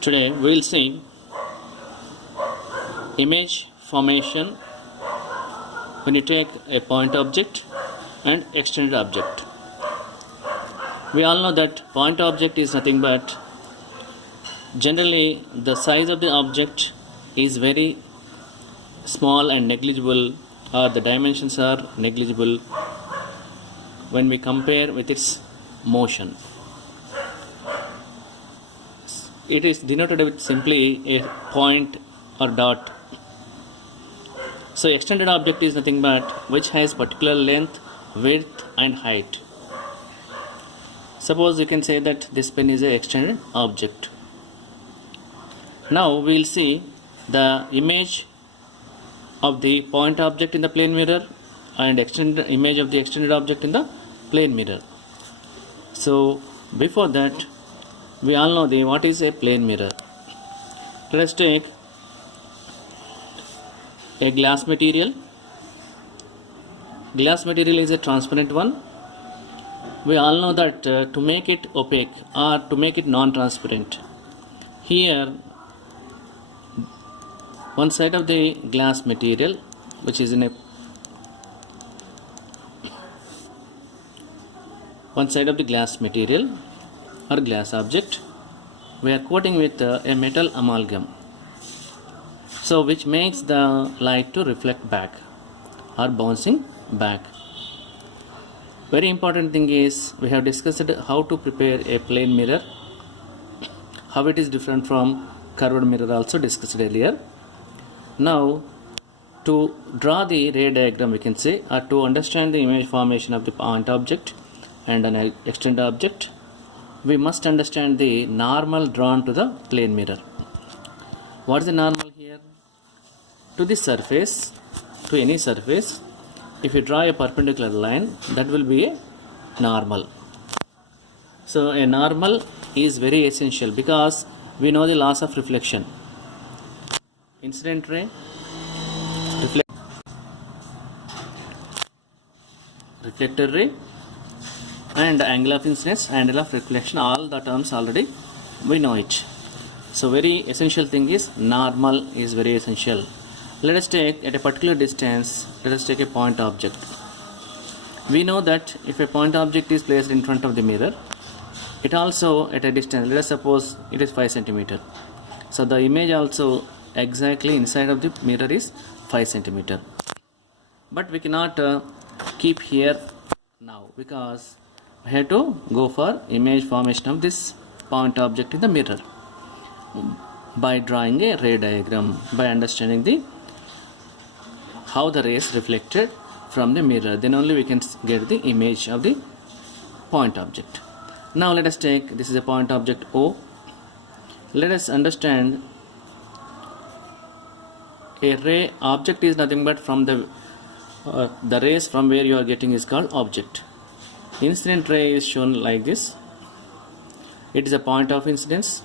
Today we will see image formation when you take a point object and extended object. We all know that point object is nothing but generally the size of the object is very small and negligible, or the dimensions are negligible when we compare with its motion. It is denoted with simply a point or dot. So extended object is nothing but which has particular length, width and height. Suppose you can say that this pen is an extended object. Now we will see the image of the point object in the plane mirror and extended image of the extended object in the plane mirror. So before that, we all know what is a plane mirror. Let us take a glass material. Glass material is a transparent one. We all know that to make it opaque or to make it non-transparent, here one side of the glass material, which is in a one side of the glass material or glass object, we are coating with a metal amalgam, so which makes the light to reflect back or bouncing back. Very important thing is we have discussed how to prepare a plane mirror, how it is different from curved mirror, also discussed earlier. Now to draw the ray diagram, we can say, or to understand the image formation of the point object and an extended object, we must understand the normal drawn to the plane mirror. What is the normal here? To the surface, to any surface, if you draw a perpendicular line, that will be a normal. So a normal is very essential because we know the laws of reflection. Incident ray, reflector ray, and angle of incidence, angle of reflection, all the terms already we know it. So very essential thing is normal is very essential. Let us take at a particular distance, let us take a point object. We know that if a point object is placed in front of the mirror, it also at a distance, let us suppose it is 5 cm. So the image also exactly inside of the mirror is 5 cm. But we cannot keep here now because we have to go for image formation of this point object in the mirror by drawing a ray diagram, by understanding how the rays reflected from the mirror. Then only we can get the image of the point object. Now let us take, this is a point object O. Let us understand a ray object is nothing but from the rays from where you are getting is called object. Incident ray is shown like this. It is a point of incidence.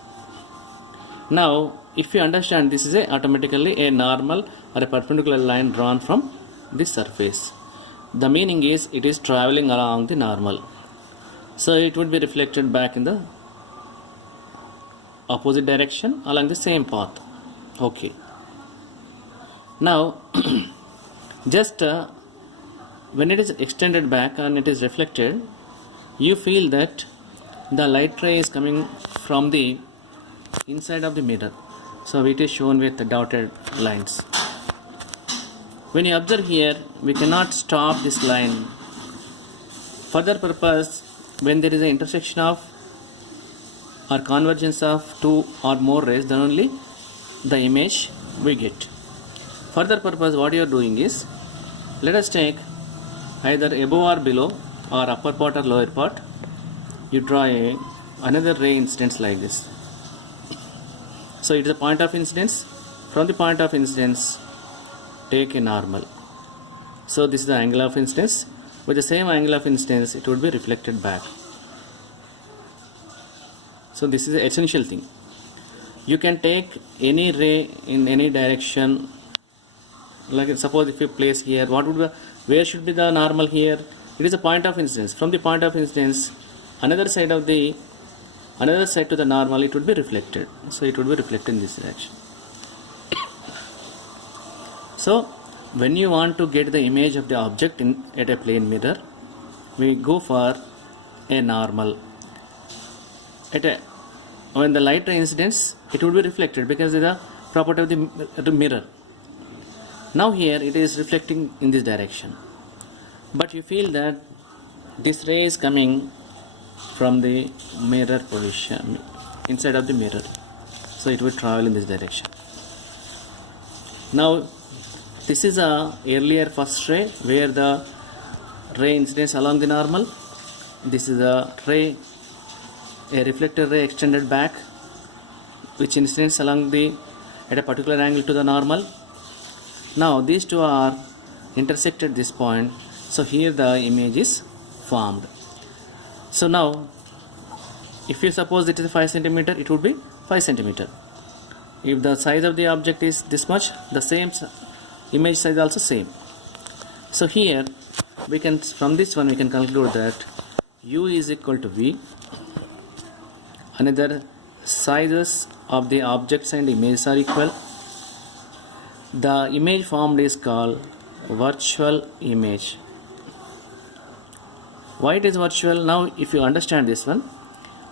Now if you understand, this is automatically a normal or a perpendicular line drawn from the surface. The meaning is it is traveling along the normal, so it would be reflected back in the opposite direction along the same path. Okay. Now just when it is extended back and it is reflected, you feel that the light ray is coming from the inside of the mirror, so it is shown with the dotted lines. When you observe here, we cannot stop this line. Further purpose, when there is an intersection of or convergence of two or more rays, then only the image we get. Further purpose, what you are doing is, let us take either above or below or upper part or lower part, you draw another ray incidence like this. So it is a point of incidence. From the point of incidence, take a normal. So this is the angle of incidence. With the same angle of incidence, it would be reflected back. So this is the essential thing. You can take any ray in any direction. Like suppose if you place here, what would be, where should be the normal here? It is a point of incidence. From the point of incidence, another side of the another side to the normal, it would be reflected. So it would be reflected in this direction. So when you want to get the image of the object at a plane mirror, we go for a normal. When the light ray incidents, it would be reflected because of the property of the mirror. Now here it is reflecting in this direction, but you feel that this ray is coming from the mirror position, inside of the mirror, so it will travel in this direction. Now this is a earlier first ray where the ray incidence along the normal. This is a reflected ray extended back, which incidents along at a particular angle to the normal. Now these two are intersected this point, so here the image is formed. So now if you suppose it is 5 centimeter, it would be 5 centimeter. If the size of the object is this much, the same image size also same. So here we can, from this one we can conclude that u is equal to v. Another sizes of the objects and images are equal. The image formed is called virtual image. Why it is virtual? Now if you understand this one,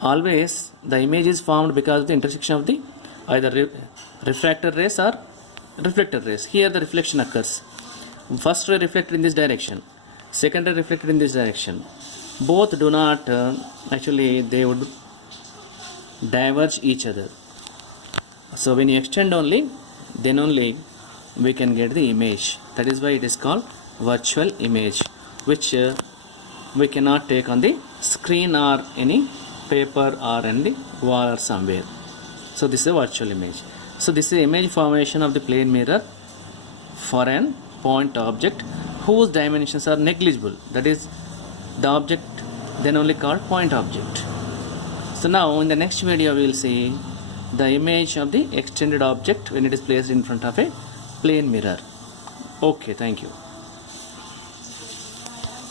always the image is formed because of the intersection of the either refracted rays or reflected rays. Here the reflection occurs. First ray reflected in this direction, second ray reflected in this direction. Both do not actually they would diverge each other. So when you extend only, then only we can get the image. That is why it is called virtual image, which we cannot take on the screen or any paper or in the wall or somewhere. So this is a virtual image. So this is image formation of the plane mirror for an point object whose dimensions are negligible. That is the object then only called point object. So now in the next video we will see the image of the extended object when it is placed in front of a plane mirror. Okay, thank you.